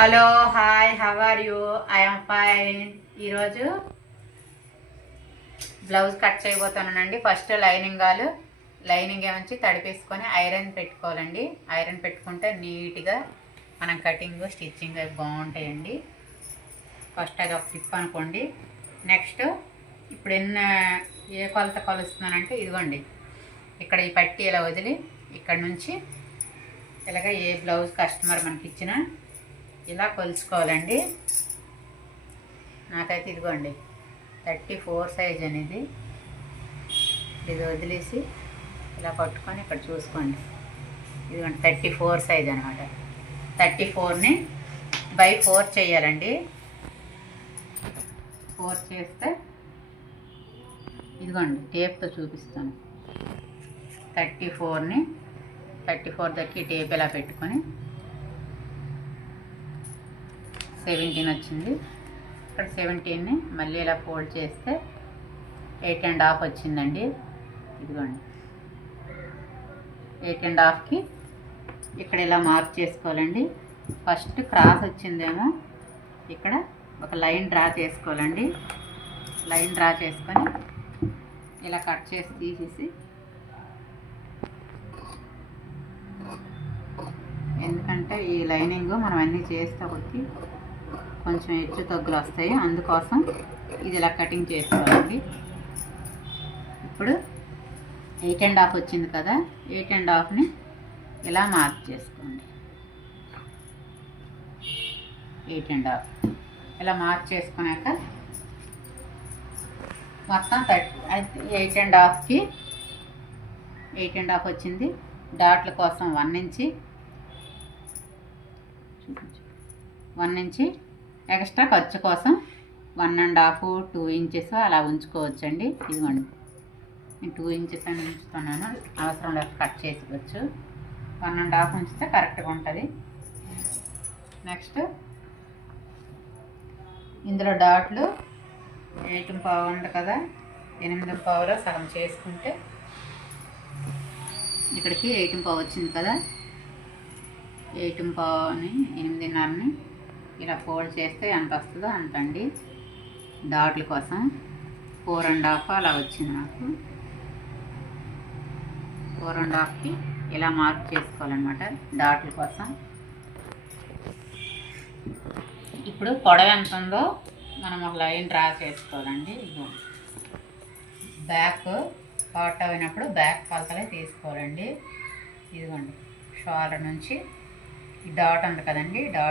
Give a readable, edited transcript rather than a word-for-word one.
Hello hi how are you? I'm fine. ఈరోజు blouse cut చేయబోతున్నానండి. First lining ఏమంచి తడిపేసుకొని ఐరన్ పెట్టుకోవాలండి. ఐరన్ పెట్టుకుంటే నీట్గా మనం కటింగ్ స్టిచ్చింగ్ అవి బాగుంటాయండి. ఫస్ట్ అది ఒక టిప్ అనుకోండి. నెక్స్ట్ ఇప్పుడు ఏ కొలత కొలుస్తున్నానంటే ఇదిగోండి, ఇక్కడ ఈ పట్టి ఇలా వదిలి ఇక్కడ నుంచి ఇలాగ ఏ బ్లౌజ్ కస్టమర్ మనకి ఇచ్చినా ఇలా కొలుచుకోవాలండి. నాకైతే ఇదిగోండి 34 సైజ్ అనేది. ఇది వదిలేసి ఇలా పట్టుకొని ఇక్కడ చూసుకోండి, ఇదిగోండి 34 సైజ్ అనమాట. 34ని బై 4 చేయాలండి. 4 చేస్తే ఇదిగోండి టేప్తో చూపిస్తాను. 34ని 34 దగ్గర టేప్ ఇలా పెట్టుకొని 17 వచ్చింది. ఇక్కడ 17ని మళ్ళీ ఇలా ఫోల్డ్ చేస్తే 8.5 వచ్చిందండి. ఇదిగోండి 8.5కి ఇక్కడ ఇలా మార్క్ చేసుకోవాలండి. ఫస్ట్ క్రాస్ వచ్చిందేమో ఇక్కడ ఒక లైన్ డ్రా చేసుకోవాలండి. లైన్ డ్రా చేసుకొని ఇలా కట్ చేసి తీసేసి, ఎందుకంటే ఈ లైనింగ్ మనం అన్నీ చేసేటప్పటికి కొంచెం హెచ్చు తగ్గులు వస్తాయి, అందుకోసం ఇది ఇలా కటింగ్ చేసుకోవాలండి. ఇప్పుడు 8.5 వచ్చింది కదా, 8.5ని ఇలా మార్క్ చేసుకోండి. 8.5 ఇలా మార్క్ చేసుకున్నాక మొత్తం 8.5కి 8.5 వచ్చింది. డాట్ల కోసం 1 ఇంచి ఎక్స్ట్రా ఖర్చు కోసం 1.5 2 ఇంచెస్ అలా ఉంచుకోవచ్చండి. ఇదిగోండి నేను 2 ఇంచెస్ అని ఉంచుతున్నాను, అవసరం లేక కట్ చేసుకోవచ్చు. 1.5 ఉంచితే కరెక్ట్గా ఉంటుంది. నెక్స్ట్ ఇందులో డాట్లు 8.5 ఉంది కదా, 8.5లో సగం చేసుకుంటే ఇక్కడికి 8.5 వచ్చింది కదా. 8.5ని 8.5ని ఇలా ఫోల్డ్ చేస్తే ఎంత వస్తుందో అంతండి. డాట్ల కోసం 4.5 అలా వచ్చింది నాకు. 4.5కి ఇలా మార్క్ చేసుకోవాలన్నమాట డాట్ల కోసం. ఇప్పుడు పొడవు ఎంత ఉందో మనం ఒక లైన్ డ్రా చేసుకోవాలండి. ఇది బ్యాక్ పార్ట్ అయినప్పుడు బ్యాక్ కొలతలే తీసుకోవాలండి. ఇదిగోండి షోల్డర్ నుంచి ఈ డాట్ ఉంది కదండి, డాట్